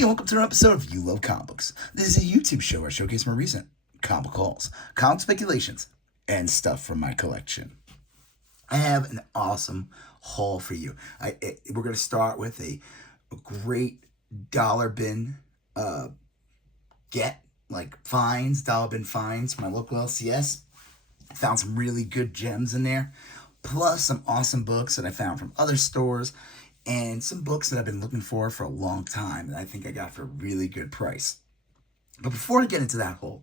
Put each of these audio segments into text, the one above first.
and welcome to another episode of You Love Comic Books. This is a YouTube show where I showcase more recent comic hauls, comic speculations, and stuff from my collection. I have an awesome haul for you. We're going to start with a great dollar bin dollar bin finds from my local LCS. I found some really good gems in there, plus some awesome books that I found from other stores, and some books that I've been looking for a long time that I think I got for a really good price. But before I get into that haul,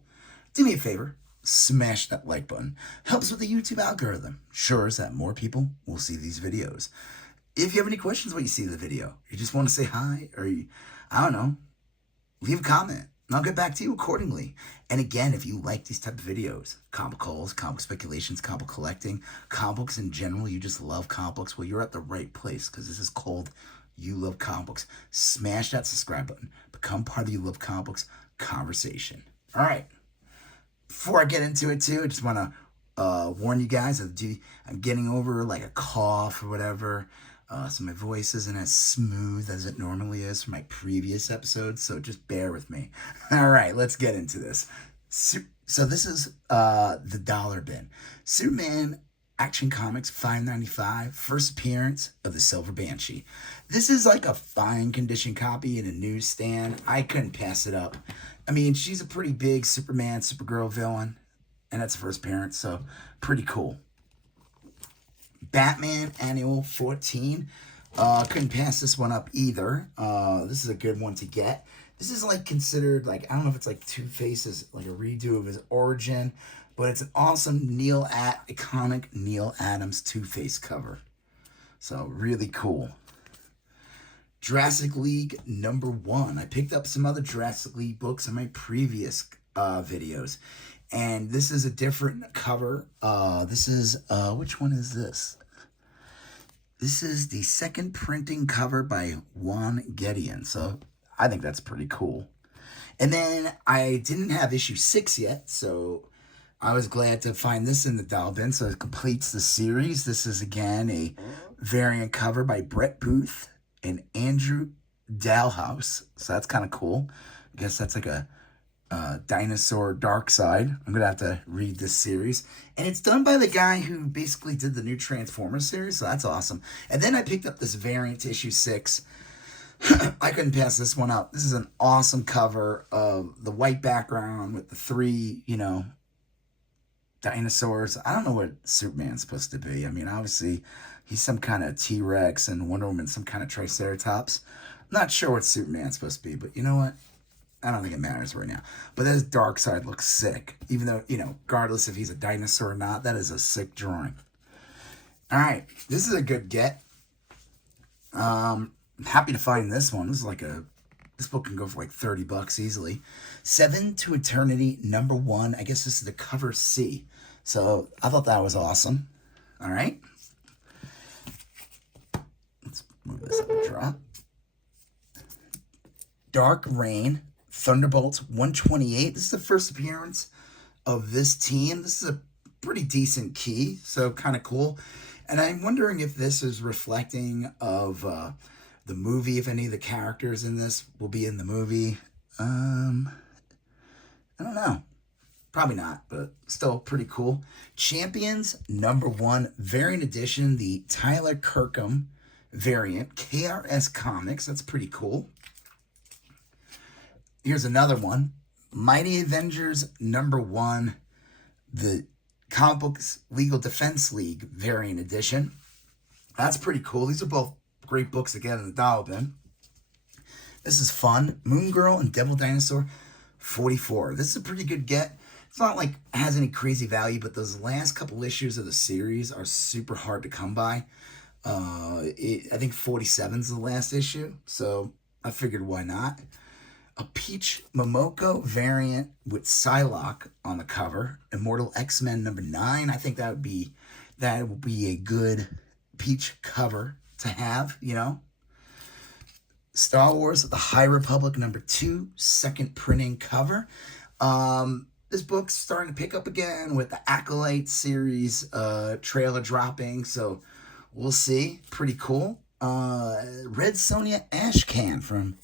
do me a favor, smash that like button. Helps with the YouTube algorithm. Ensures that more people will see these videos. If you have any questions when you see the video, you just want to say hi, or I don't know, leave a comment, and I'll get back to you accordingly. And again, if you like these type of videos, comic hauls, comic speculations, comic collecting, comic books in general, you just love comic books, well, you're at the right place, because this is called You Love Comic Books. Smash that subscribe button. Become part of the You Love Comic Books conversation. All right. Before I get into it, too, I just want to warn you guys, I'm getting over like a cough or whatever. So my voice isn't as smooth as it normally is from my previous episodes, so just bear with me. All right, let's get into this. So this is the dollar bin. Superman Action Comics 5.95, first appearance of the Silver Banshee. This is like a fine condition copy in a newsstand. I couldn't pass it up. I mean, she's a pretty big Superman, Supergirl villain, and that's the first appearance, so pretty cool. Batman Annual 14. Couldn't pass this one up either. This is a good one to get. This is like considered, like, I don't know if it's like Two-Face's, like a redo of his origin, but it's an awesome iconic Neil Adams Two-Face cover. So really cool. Jurassic League #1. I picked up some other Jurassic League books in my previous videos. And this is a different cover. This is, which one is this? This is the second printing cover by Juan Gedeon. So I think that's pretty cool. And then I didn't have issue 6 yet, so I was glad to find this in the dollar bin. So it completes the series. This is, again, a variant cover by Brett Booth and Andrew Dalhouse. So that's kind of cool. I guess that's like a Dinosaur Dark Side. I'm going to have to read this series. And it's done by the guy who basically did the new Transformers series, so that's awesome. And then I picked up this variant to issue 6. I couldn't pass this one up. This is an awesome cover of the white background with the 3, dinosaurs. I don't know what Superman's supposed to be. I mean, obviously, he's some kind of T-Rex and Wonder Woman some kind of Triceratops. I'm not sure what Superman's supposed to be, but you know what? I don't think it matters right now. But this Dark Side looks sick. Even though, regardless if he's a dinosaur or not, that is a sick drawing. All right. This is a good get. I'm happy to find this one. This book can go for like $30 easily. 7 to Eternity #1. I guess this is the cover C. So I thought that was awesome. All right. Let's move this up a drop. Dark Reign Thunderbolts 128. This is the first appearance of this team. This is a pretty decent key, so kind of cool. And I'm wondering if this is reflecting of the movie, if any of the characters in this will be in the movie. I don't know. Probably not, but still pretty cool. Champions #1 variant edition, the Tyler Kirkham variant, KRS Comics. That's pretty cool. Here's another one. Mighty Avengers #1, the Comic Books Legal Defense League variant edition. That's pretty cool. These are both great books to get in the dollar bin. This is fun. Moon Girl and Devil Dinosaur 44. This is a pretty good get. It's not like it has any crazy value, but those last couple issues of the series are super hard to come by. I think 47 is the last issue, so I figured why not. A Peach Momoko variant with Psylocke on the cover. Immortal X-Men #9. I think that would be a good Peach cover to have, Star Wars The High Republic #2, second printing cover. This book's starting to pick up again with the Acolyte series trailer dropping, so we'll see. Pretty cool. Red Sonja Ashcan from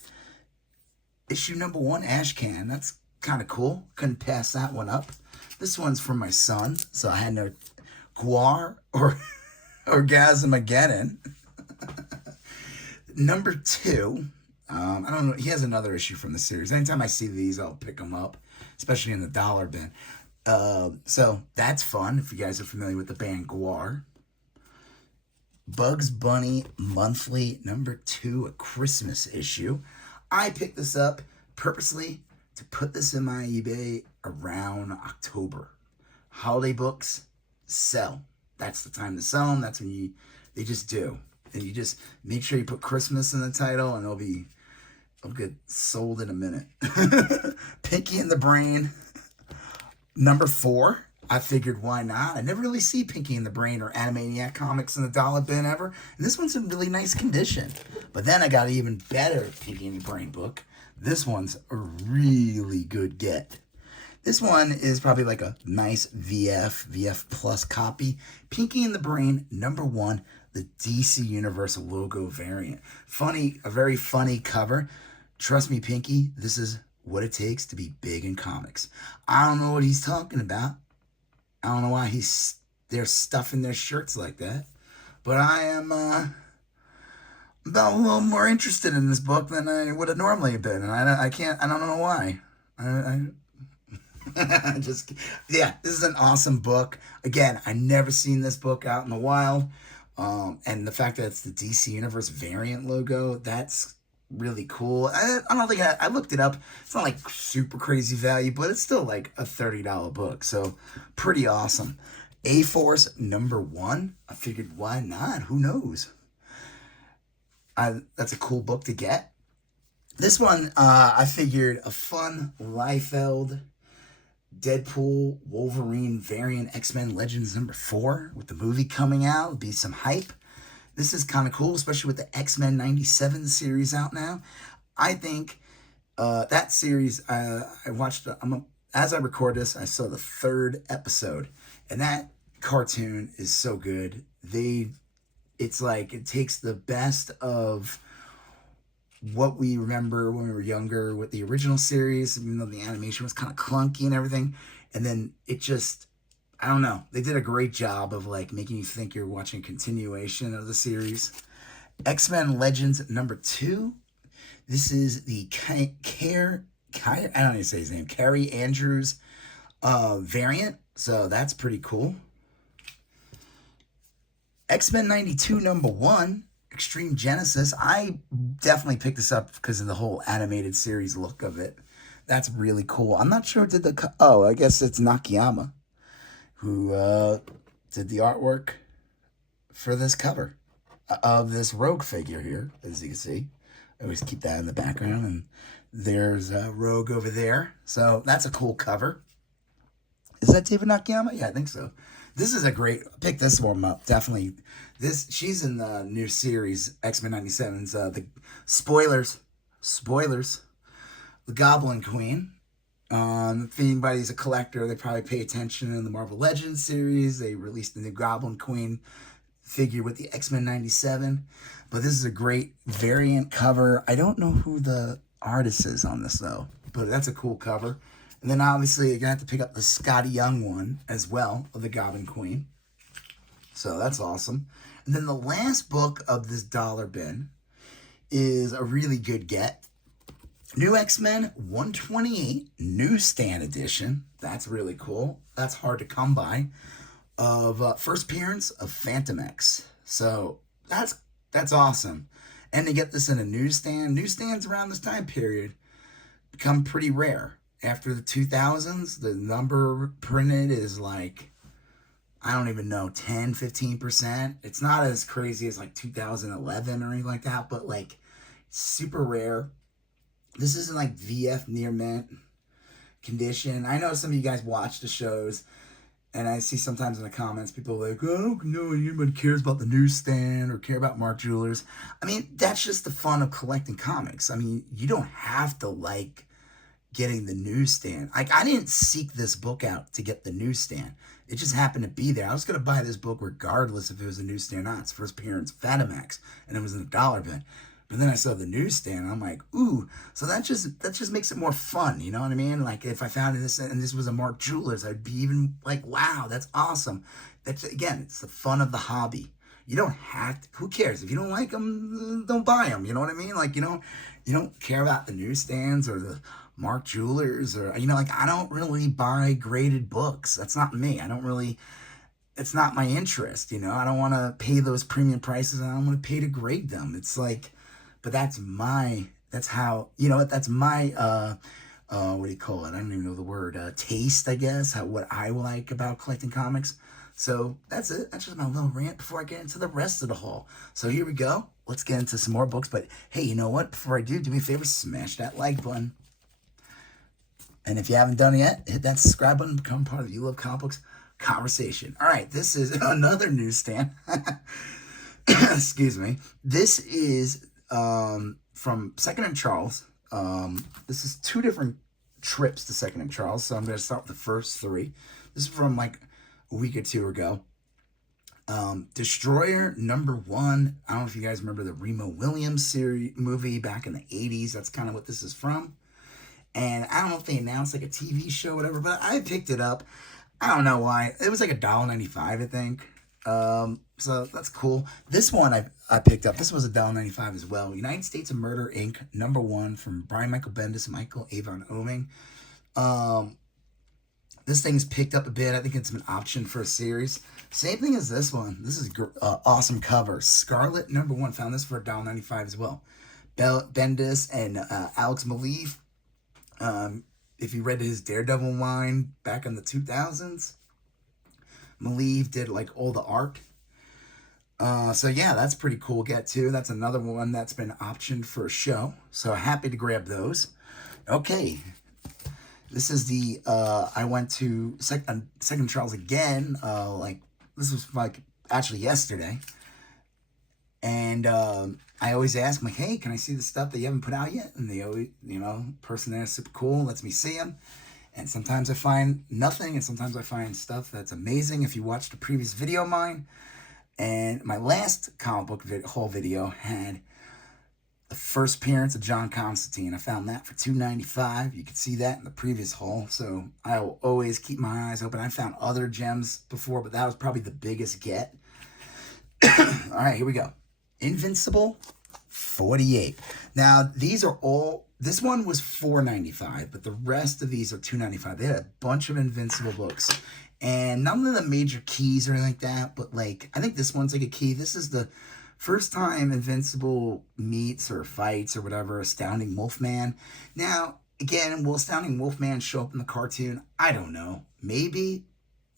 issue number 1, Ashcan. That's kind of cool. Couldn't pass that one up. This one's from my son, so I had no Guar or Orgasmageddon. Number 2, I don't know. He has another issue from the series. Anytime I see these, I'll pick them up, especially in the dollar bin. So that's fun if you guys are familiar with the band Guar. Bugs Bunny Monthly number 2, a Christmas issue. I picked this up purposely to put this in my eBay around October. Holiday books sell. That's the time to sell them. That's when they just do. And you just make sure you put Christmas in the title, and it'll get sold in a minute. Pinky and the Brain number 4. I figured, why not? I never really see Pinky and the Brain or Animaniac comics in the dollar bin ever. And this one's in really nice condition. But then I got an even better Pinky and the Brain book. This one's a really good get. This one is probably like a nice VF Plus copy. Pinky and the Brain number 1, the DC Universe logo variant. Funny, a very funny cover. Trust me, Pinky, this is what it takes to be big in comics. I don't know what he's talking about. I don't know why they're stuffing their shirts like that. But I am about a little more interested in this book than I would have normally been. And I don't know why. Yeah, this is an awesome book. Again, I never seen this book out in the wild. And the fact that it's the DC Universe variant logo, that's really cool. I don't think I looked it up. It's not like super crazy value, but it's still like a $30 book. So pretty awesome. A-Force number 1. I figured, why not? Who knows? That's a cool book to get. This one, I figured a fun Liefeld Deadpool Wolverine variant X-Men Legends number 4 with the movie coming out. It'll be some hype. This is kind of cool, especially with the X-Men 97 series out now. I think that series, I watched, as I record this, I saw the 3rd episode. And that cartoon is so good. It's like it takes the best of what we remember when we were younger with the original series, even though the animation was kind of clunky and everything. And then it just, I don't know. They did a great job of like making you think you're watching a continuation of the series. X-Men Legends number 2. This is the I don't even say his name, Carrie Andrews variant. So that's pretty cool. X-Men 92 number 1, Extreme Genesis. I definitely picked this up because of the whole animated series look of it. That's really cool. I'm not sure who did I guess it's Nakayama who did the artwork for this cover of this Rogue figure here, as you can see. I always keep that in the background, and there's Rogue over there. So that's a cool cover. Is that David Nakayama? Yeah, I think so. This is a great, pick this one up, definitely. She's in the new series, X-Men 97's, the spoilers, the Goblin Queen. If anybody's a collector, they probably pay attention in the Marvel Legends series. They released the new Goblin Queen figure with the X-Men 97. But this is a great variant cover. I don't know who the artist is on this, though. But that's a cool cover. And then, obviously, you're going to have to pick up the Scotty Young one as well, of the Goblin Queen. So, that's awesome. And then the last book of this dollar bin is a really good get. New X-Men 128 Newsstand Edition. That's really cool. That's hard to come by. Of first appearance of Phantom X. So that's awesome. And to get this in a newsstand. Newsstands around this time period become pretty rare. After the 2000s, the number printed is like, I don't even know, 10, 15%. It's not as crazy as like 2011 or anything like that, but like super rare. This isn't like VF near mint condition. I know some of you guys watch the shows, and I see sometimes in the comments people are like, oh, I don't know anybody cares about the newsstand or care about Mark Jewelers. I mean, that's just the fun of collecting comics. I mean, you don't have to like getting the newsstand. Like, I didn't seek this book out to get the newsstand. It just happened to be there. I was going to buy this book regardless if it was a newsstand or not. It's first appearance, Phantom X, and it was in the dollar bin. But then I saw the newsstand, and I'm like, ooh. So that just makes it more fun, you know what I mean? Like if I found this and this was a Mark Jewelers, I'd be even like, wow, that's awesome. That's again, it's the fun of the hobby. You don't have to, who cares if you don't like them? Don't buy them. You know what I mean? Like you don't care about the newsstands or the Mark Jewelers or like I don't really buy graded books. That's not me. I don't really. It's not my interest. I don't want to pay those premium prices, and I don't want to pay to grade them. It's like, but that's how, that's my, what do you call it? I don't even know the word, taste, I guess, what I like about collecting comics. So that's it. That's just my little rant before I get into the rest of the haul. So here we go. Let's get into some more books. But hey, you know what? Before I do me a favor, smash that like button. And if you haven't done it yet, hit that subscribe button, become part of the You Love Comic Books conversation. All right, this is another newsstand. Excuse me. This is from Second and Charles. This is 2 different trips to Second and Charles, so I'm going to start with the first 3. This is from like a week or 2 ago. Destroyer #1. I don't know if you guys remember the Remo Williams series movie back in the 80s. That's kind of what this is from. And I don't know if they announced like a TV show or whatever, but I picked it up. I don't know why. It was like $1.95, I think. So that's cool. This one I picked up. This was $1.95 as well. United States of Murder, Inc. #1 from Brian Michael Bendis and Michael Avon Oeming. This thing's picked up a bit. I think it's an option for a series. Same thing as this one. This is awesome cover. Scarlet #1. Found this for $1.95 as well. Bendis and Alex Maleev. If you read his Daredevil line back in the 2000s, Maleev did like all the art. So yeah, that's pretty cool get too. That's another one that's been optioned for a show. So happy to grab those. Okay. This is the, I went to Second Charles again, like, this was like actually yesterday. And I always ask, I'm like, hey, can I see the stuff that you haven't put out yet? And they always, person there is super cool, lets me see them. And sometimes I find nothing, and sometimes I find stuff that's amazing. If you watched the previous video of mine, and my last comic book haul video had the first appearance of John Constantine. I found that for $2.95. You could see that in the previous haul. So I will always keep my eyes open. I found other gems before, but that was probably the biggest get. All right, here we go. Invincible 48. Now, these are all, this one was $4.95, but the rest of these are $2.95. They had a bunch of Invincible books. And none of the major keys or anything like that, but like, I think this one's like a key. This is the first time Invincible meets or fights or whatever Astounding Wolfman. Now, again, will Astounding Wolfman show up in the cartoon? I don't know. Maybe.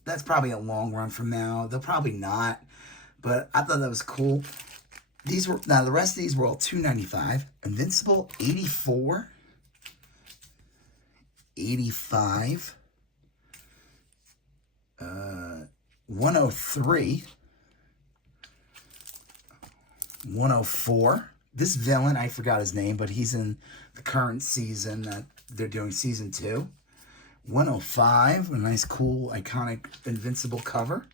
That's probably a long run from now. They'll probably not. But I thought that was cool. Now the rest of these were all $2.95. Invincible 84, 85, 103, 104. This villain, I forgot his name, but he's in the current season that they're doing season 2. 105, a nice, cool, iconic Invincible cover.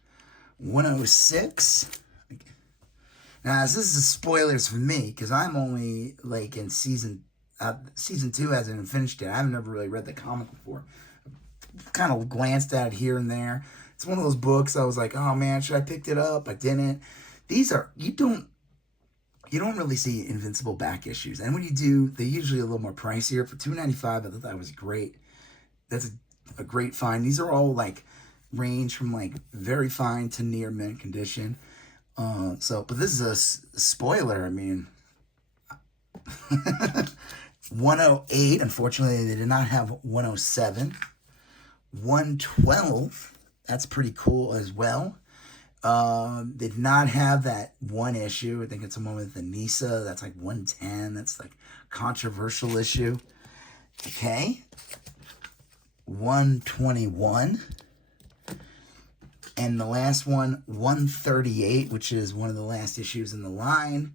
106. Now, this is spoilers for me, because I'm only, like, in season 2 hasn't even finished yet. I've never really read the comic before. Kind of glanced at it here and there. It's one of those books I was like, oh, man, should I pick it up? I didn't. These are, you don't really see Invincible back issues. And when you do, they're usually a little more pricier. For $2.95, I thought that was great. That's a great find. These are all, like, range from, like, very fine to near mint condition. But this is a spoiler. I mean, 108, unfortunately, they did not have 107. 112, that's pretty cool as well. They did not have that one issue. I think it's the one with Anissa. That's like 110. That's like controversial issue. Okay. 121. And the last one, 138, which is one of the last issues in the line.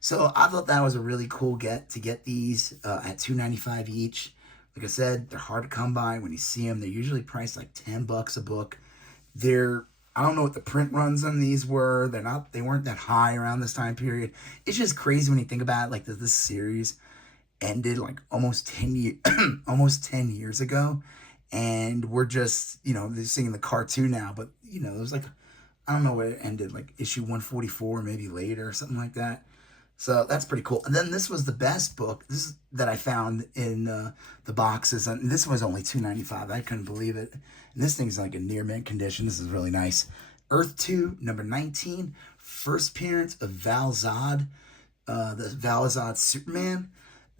So I thought that was a really cool get to get these at $2.95 each. Like I said, they're hard to come by. When you see them, they're usually priced like $10 a book. I don't know what the print runs on these were. They weren't that high around this time period. It's just crazy when you think about it, like this series ended like almost 10 years almost 10 years ago, and we're just, they're seeing the cartoon now, but it was like, I don't know where it ended, like issue 144, maybe later or something like that. So that's pretty cool. And then this was the best book that I found in the boxes, and this was only $2.95. I couldn't believe it. And this thing's like in near mint condition. This is really nice. Earth 2, number 19, first appearance of Val Zod, the Val Zod Superman.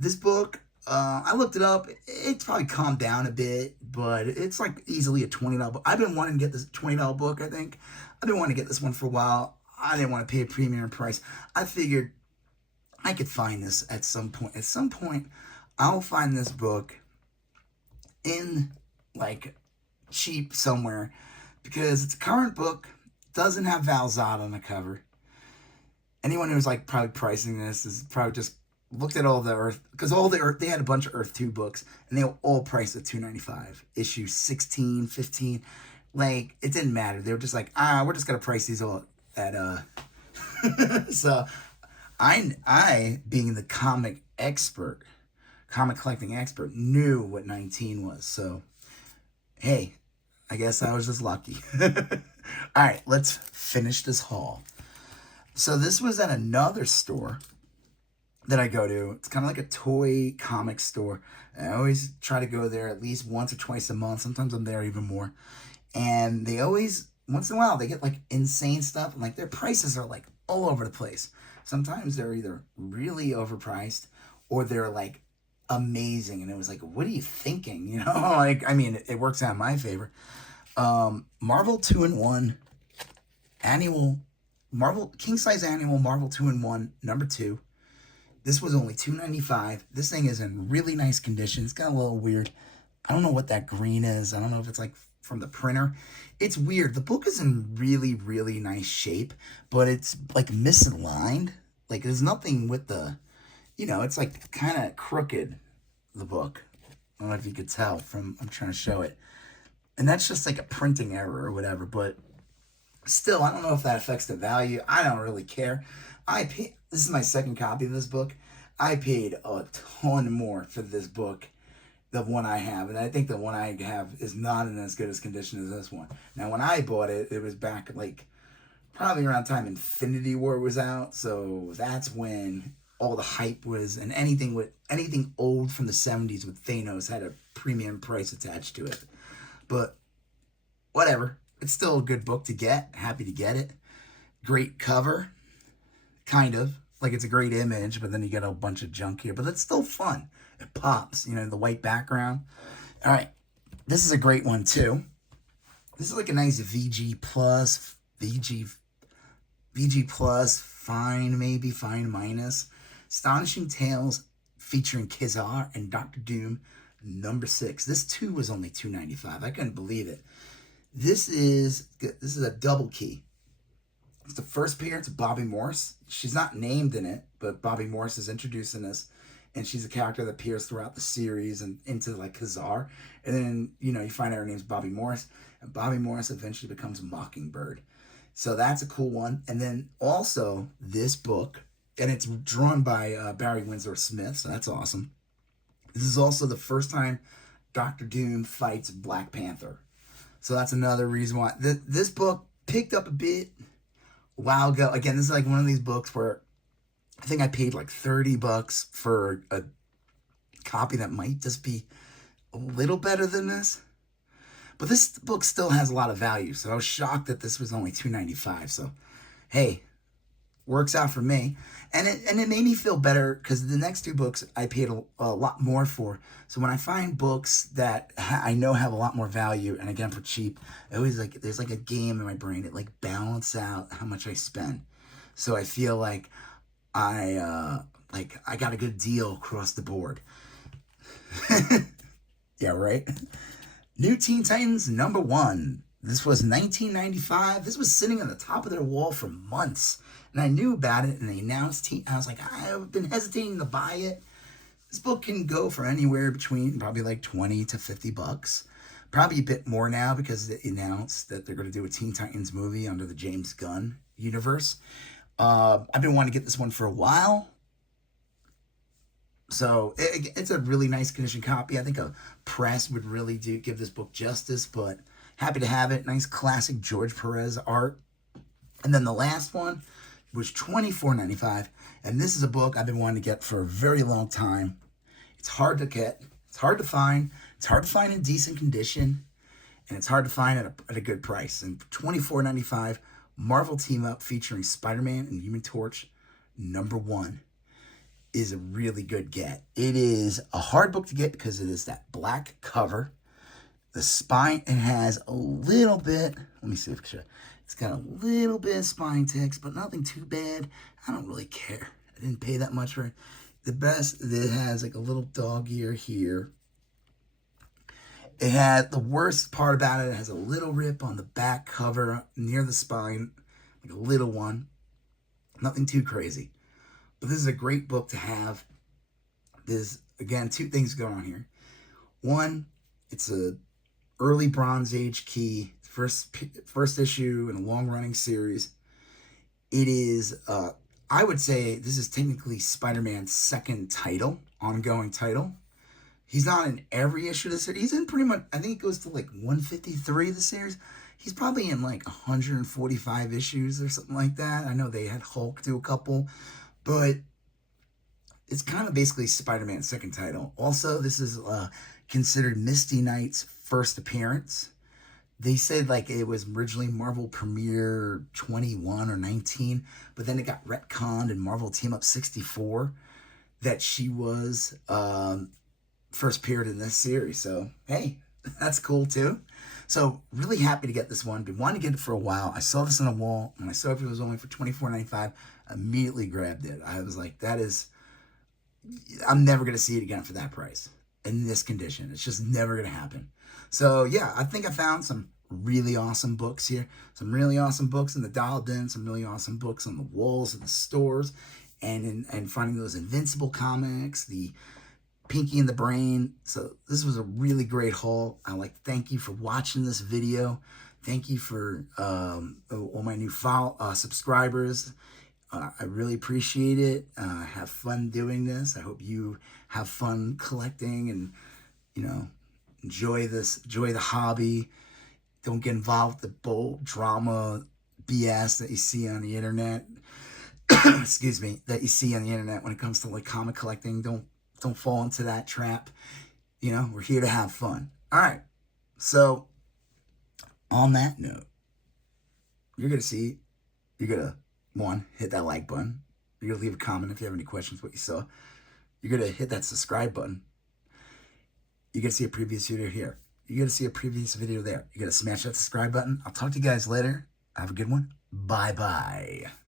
This book, I looked it up. It's probably calmed down a bit, but it's like easily a $20 book. I've been wanting to get this $20 book, I think. I've been wanting to get this one for a while. I didn't want to pay a premium price. I figured I could find this at some point. At some point, I'll find this book in like cheap somewhere, because it's a current book, doesn't have Val Zod on the cover. Anyone who's like probably pricing this is probably just looked at all the Earth, because all the Earth, they had a bunch of Earth 2 books, and they were all priced at $2.95. Issue 16, 15, like it didn't matter. They were just like, we're just gonna price these all at so I being the comic collecting expert, knew what 19 was. So hey, I guess I was just lucky. All right, let's finish this haul. So this was at another store that I go to. It's kind of like a toy comic store. I always try to go there at least once or twice a month. Sometimes I'm there even more. And they always, once in a while, they get like insane stuff. And like their prices are like all over the place. Sometimes they're either really overpriced or they're like amazing. And it was like, what are you thinking? Like, I mean, it works out in my favor. Marvel 2-in-1 annual, Marvel king size annual Marvel 2-in-1 number 2. This was only $2.95. This thing is in really nice condition. It's got a little weird, I don't know what that green is. I don't know if it's like from the printer. It's weird. The book is in really, really nice shape, but it's like misaligned. Like there's nothing with the, it's like kind of crooked, the book. I don't know if you could tell from, I'm trying to show it. And that's just like a printing error or whatever, but still, I don't know if that affects the value. I don't really care. This is my second copy of this book. I paid a ton more for this book, the one I have. And I think the one I have is not in as good as condition as this one. Now, when I bought it, it was back like probably around the time Infinity War was out. So that's when all the hype was, and anything old from the 70s with Thanos had a premium price attached to it. But whatever. It's still a good book to get. Happy to get it. Great cover. Kind of. Like it's a great image, but then you get a bunch of junk here. But it's still fun. It pops, the white background. All right. This is a great one too. This is like a nice VG plus, fine maybe, fine minus. Astonishing Tales featuring Kizar and Doctor Doom, number 6. This too was only $2.95. I couldn't believe it. This is a double key. It's the first appearance of Bobby Morse. She's not named in it, but Bobby Morse is introduced in this, and she's a character that appears throughout the series and into like Kazar. And then, you find out her name's Bobby Morse, and Bobby Morse eventually becomes Mockingbird. So that's a cool one. And then also this book, and it's drawn by Barry Windsor Smith, so that's awesome. This is also the first time Doctor Doom fights Black Panther. So that's another reason why this book picked up a bit a while ago. Again, this is like one of these books where I think I paid like $30 for a copy that might just be a little better than this. But this book still has a lot of value. So I was shocked that this was only $2.95. So, hey, works out for me. And it made me feel better because the next 2 books I paid a lot more for. So when I find books that I know have a lot more value, and again for cheap, I always there's like a game in my brain. It like balance out how much I spend. So I feel like I got a good deal across the board. Yeah, right? New Teen Titans number 1. This was 1995. This was sitting on the top of their wall for months. And I knew about it, and they announced I was like, I've been hesitating to buy it. This book can go for anywhere between probably like $20 to $50. Probably a bit more now because they announced that they're going to do a Teen Titans movie under the James Gunn universe. I've been wanting to get this one for a while. So it's a really nice condition copy. I think a press would really do give this book justice, but happy to have it. Nice classic George Perez art. And then the last one was $24.95. And this is a book I've been wanting to get for a very long time. It's hard to get. It's hard to find. It's hard to find in decent condition. And it's hard to find at a good price. And for $24.95, Marvel Team Up featuring Spider-Man and Human Torch #1 is a really good get. It is a hard book to get because it is that black cover. The spine, it has a little bit, let me see if I can show. It's got a little bit of spine text, but nothing too bad. I don't really care. I didn't pay that much for it. The best, it has like a little dog ear here. It had, the worst part about it, it has a little rip on the back cover near the spine, like a little one. Nothing too crazy. But this is a great book to have. There's, again, two things going on here. One, it's a early Bronze Age key, first issue in a long-running series. It is, I would say, this is technically Spider-Man's second title, ongoing title. He's not in every issue of the series. He's in pretty much, I think it goes to like 153 of the series. He's probably in like 145 issues or something like that. I know they had Hulk do a couple. But it's kind of basically Spider-Man's second title. Also, this is considered Misty Knight's first appearance. They said like it was originally Marvel Premiere 21 or 19, but then it got retconned in Marvel Team Up 64 that she was first appeared in this series. So, hey, that's cool too. So, really happy to get this one. Been wanting to get it for a while. I saw this on the wall, and I saw it was only for $24.95. Immediately grabbed it. I was like, that is, I'm never going to see it again for that price in this condition. It's just never going to happen. So, yeah, I think I found some really awesome books here. Some really awesome books in the Dollar Den. Some really awesome books on the walls of the stores. And finding those Invincible comics, the Pinky and the Brain. So this was a really great haul. I like to thank you for watching this video. Thank you for all my new subscribers. I really appreciate it. Have fun doing this. I hope you have fun collecting and, you know, enjoy the hobby. Don't get involved with the bull drama BS that you see on the internet. Excuse me, that you see on the internet when it comes to like comic collecting. Don't fall into that trap. You know, we're here to have fun. All right. So, on that note, you're going to, one, hit that like button. You're going to leave a comment if you have any questions what you saw. You're going to hit that subscribe button. You're going to see a previous video here. You're going to see a previous video there. You're going to smash that subscribe button. I'll talk to you guys later. Have a good one. Bye-bye.